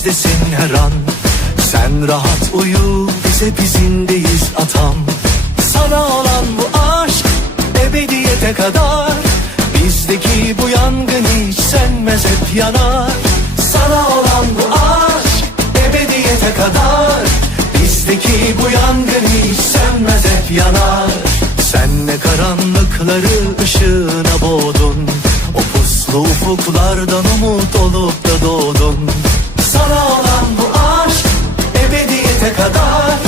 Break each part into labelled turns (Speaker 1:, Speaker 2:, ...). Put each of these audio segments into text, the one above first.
Speaker 1: bizdesin her an. Sen rahat uyu bize bizindeyiz atam. Sana olan bu aşk ebediyete kadar. Bizdeki bu yangın hiç sönmez hep yanar. Sana olan bu aşk ebediyete kadar. Bizdeki bu yangın hiç sönmez hep yanar. Sen ne karanlıkları ışığına boğdun ufuklardan umut olup da doğdun Sana olan bu aşk ebediyete kadar.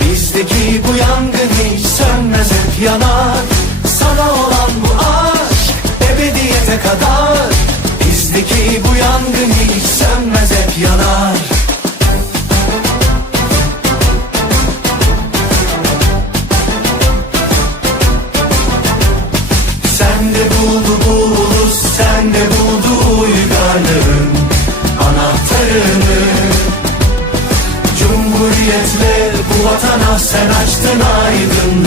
Speaker 1: Bizdeki bu yangın hiç sönmez hep yanar. Sana olan bu aşk ebediyete kadar. Bizdeki bu yangın hiç sönmez hep yanar. Sen de buldu bulus, sen de buldu uygarlığın anahtarını. Cumhuriyetle bu vatana sen açtın aydınlığın